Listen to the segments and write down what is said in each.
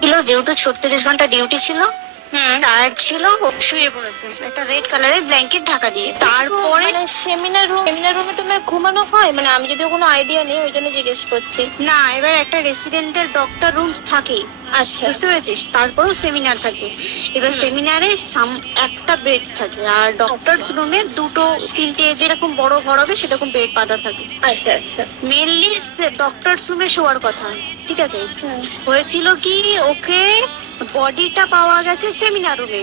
ছিল, যেহেতু 36 ঘন্টা ডিউটি ছিল, টায়ার্ড ছিল, শুয়ে পড়েছে একটা রেড কালারের ব্ল্যাঙ্কেট ঢাকা দিয়ে। তারপরে সেমিনার রুমে তুমি ঘুমানো হয়? মানে আমি যদিও কোনো আইডিয়া নেই, ওই জন্য জিজ্ঞেস করছি। না, এবার একটা রেসিডেন্টের ডক্টর রুমস থাকে, আচ্ছা, বুঝতে পেরেছিস, তারপরেও সেমিনার থাকে। এবার সেমিনারে একটা বেড থাকে, আর ডক্টরস রুমে দুটো তিনটে যেরকম বড় ঘর হবে সেরকম বেড পাতা থাকে। আচ্ছা, আচ্ছা। মেনলি ডক্টরস রুমে শোয়ার কথা, ঠিক আছে। হয়েছিল কি, ওকে বডিটা পাওয়া গেছে সেমিনার রুমে,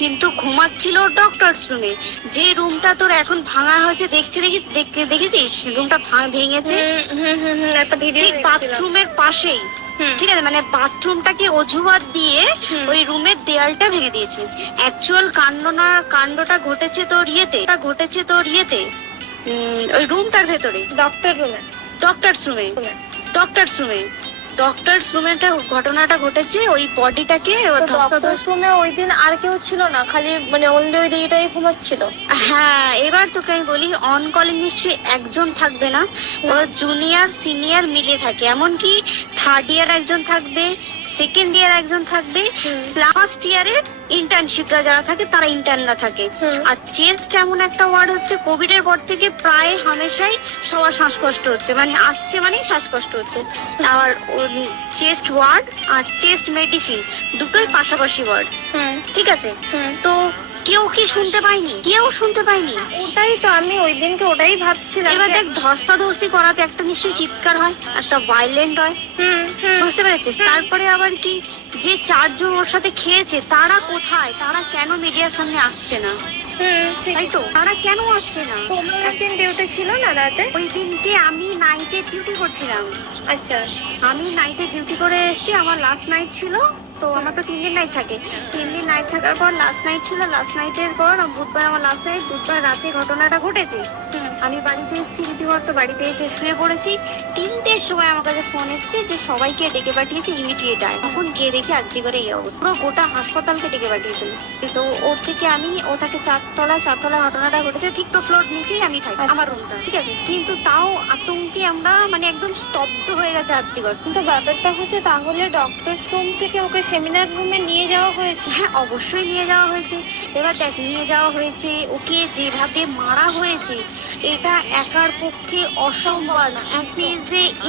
কিন্তু ঘুমাচ্ছিল ডক্টরস রুমে। যে রুমটা তোর এখন ভাঙা হয়েছে, দেখেছিস রুমটা ভেঙেছে, ঠিক বাথরুমের পাশেই, ঠিক আছে, মানে বাথরুমটাকে অজুহাত দিয়ে ওই রুমের দেয়ালটা ভেঙে দিয়েছে। অ্যাকচুয়াল কাণ্ডটা ঘটেছে তোর ইয়েতে, ওই রুমটার ভেতরে, ডক্টরস রুমে ঘটনাটা ঘটেছে। ওই বডিটাকে রুমে ওই দিন আর কেউ ছিল না, খালি মানে অনলি ওই দিকটাই ঘুমাচ্ছিল? হ্যাঁ, এবার তোকে আমি বলি, অন কলিং নিশ্চয়ই একজন থাকবে না, ওরা জুনিয়র সিনিয়র মিলে থাকে। এমনকি থার্ড ইয়ার একজন থাকবে, সেকেন্ড ইয়ার একজন থাকবে, ফার্স্ট ইয়ারের ইন্টার্নশিপরা যারা থাকে তারা ইন্টার্নরা থাকে। আর চেস্ট এমন একটা ওয়ার্ড হচ্ছে, কোভিড এর পর থেকে প্রায় হামেশাই সবার শ্বাসকষ্ট হচ্ছে, মানে আসছে মানে শ্বাসকষ্ট হচ্ছে। আর চেস্ট ওয়ার্ড আর চেস্ট মেডিসিন দুটোই পাশাপাশি ওয়ার্ড, ঠিক আছে। তো কেউ শুনতে পায়নি। ওটাই তো আমি ওই দিনকে ওটাই ভাবছিলাম। এবার দেখ, ধস্তাধস্তি করাতে একটা নিশ্চয়ই চিৎকার হয়, একটা ভাইলেন্ট হয়, বুঝতে পেরেছিস। তারপরে আবার কি, যে চারজন ওর সাথে খেয়েছে তারা কোথায়, তারা কেন মিডিয়ার সামনে আসছে না? তাই তো, তারা কেন আসছে না? দিন ডিউটি ছিল না রাতে? ওই দিনকে আমি নাইটে ডিউটি করছিলাম। আচ্ছা, আমি নাইটে ডিউটি করে এসেছি, আমার লাস্ট নাইট ছিল। তো আমার তো 3 দিন নাইট থাকে, 3 দিন নাইট থাকার পর লাস্ট নাইট ছিল। লাস্ট নাইটের পর বুধবার আমার লাস্ট নাইট, বুধবার রাতে ঘটনাটা ঘটেছে। আমি বাড়িতে এসেছি, রীতিমতো বাড়িতে এসে শুয়ে পড়েছি। 3টের সময় আমার কাছে ফোন এসছে যে সবাইকে ডেকে পাঠিয়েছে, ইমিডিয়েট আয়। তখন গিয়ে দেখি আজকে করে এই অবস্থা, পুরো গোটা হাসপাতালকে ডেকে পাঠিয়েছিল। তো ওর থেকে ও থাকে চারতলায় ঘটনাটা ঘটেছে, ঠিক তো ফ্লোর নিচেই আমি থাকি, আমার রুমটা, ঠিক আছে। কিন্তু তাও আতঙ্কে আমরা মানে একদম স্তব্ধ হয়ে গেছে আর্যিকর। কিন্তু ব্যাপারটা হচ্ছে, তাহলে ডক্টর রুম থেকে ওকে সেমিনার রুমে নিয়ে যাওয়া হয়েছে? হ্যাঁ, অবশ্যই নিয়ে যাওয়া হয়েছে। এবার দেখ, নিয়ে যাওয়া হয়েছে, ওকে যেভাবে মারা হয়েছে এটা একার পক্ষে অসম্ভব,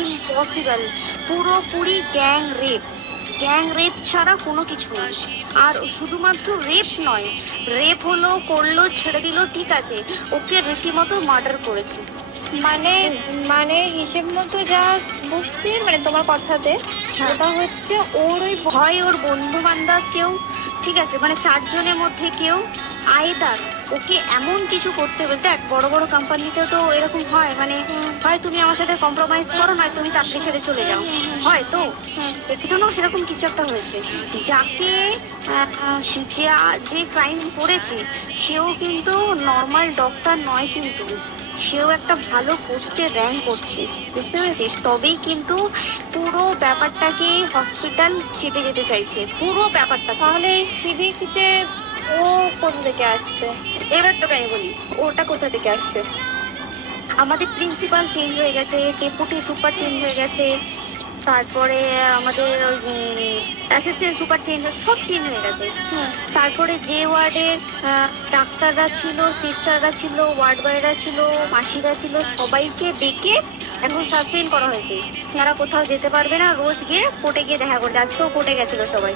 ইম্পসিবল। পুরোপুরি গ্যাং রেপ ছাড়া কোনো কিছু নয়। আর শুধুমাত্র রেপ নয়, রেপ করলো ছেড়ে দিল, ঠিক আছে, ওকে রীতিমতো মার্ডার করেছে। মানে হিসেব মতো যা বুঝছি, মানে তোমার কথাতে, ওটা হচ্ছে ওর ওর বন্ধু বান্ধব কেউ, ঠিক আছে, মানে 4জনের মধ্যে কেউ আইদার ওকে এমন কিছু করতে বলতে। এক বড় বড় কোম্পানিতে তো এরকম হয়, মানে হয় তুমি আমার সাথে কম্প্রোমাইজ করো, নয় তুমি চাকরি ছেড়ে চলে যাও, হয় তো। এখানেও সেরকম কিছু একটা হয়েছে। যাকে যে ক্রাইম করেছে সেও কিন্তু নর্মাল ডক্টর নয়, কিন্তু সেও একটা ভালো পোস্টে র্যাঙ্ক করছে, বুঝতে পেরেছিস। তবেই কিন্তু পুরো ব্যাপারটাকে হসপিটাল চেপে যেতে চাইছে, পুরো ব্যাপারটা। তাহলে এই সিভিকতে ও কোথা থেকে আসছে? এবার তোকে আমি বলি, ওটা কোথা থেকে আসছে। আমাদের প্রিন্সিপাল চেঞ্জ হয়ে গেছে, ডেপুটি সুপার চেঞ্জ হয়ে গেছে, তারপরে আমাদের অ্যাসিস্ট্যান্ট সুপার চেঞ্জ, সব চেঞ্জ হয়ে গেছে। তারপরে যে ওয়ার্ডের ডাক্তাররা ছিল, সিস্টাররা ছিল, ওয়ার্ড বয়রা ছিল, মাসিরা ছিল, সবাইকে ডেকে এখন সাসপেন্ড করা হয়েছে। তারা কোথাও যেতে পারবে না, রোজ গিয়ে কোর্টে গিয়ে দেখা করছে। আজকেও কোর্টে গেছিল সবাই।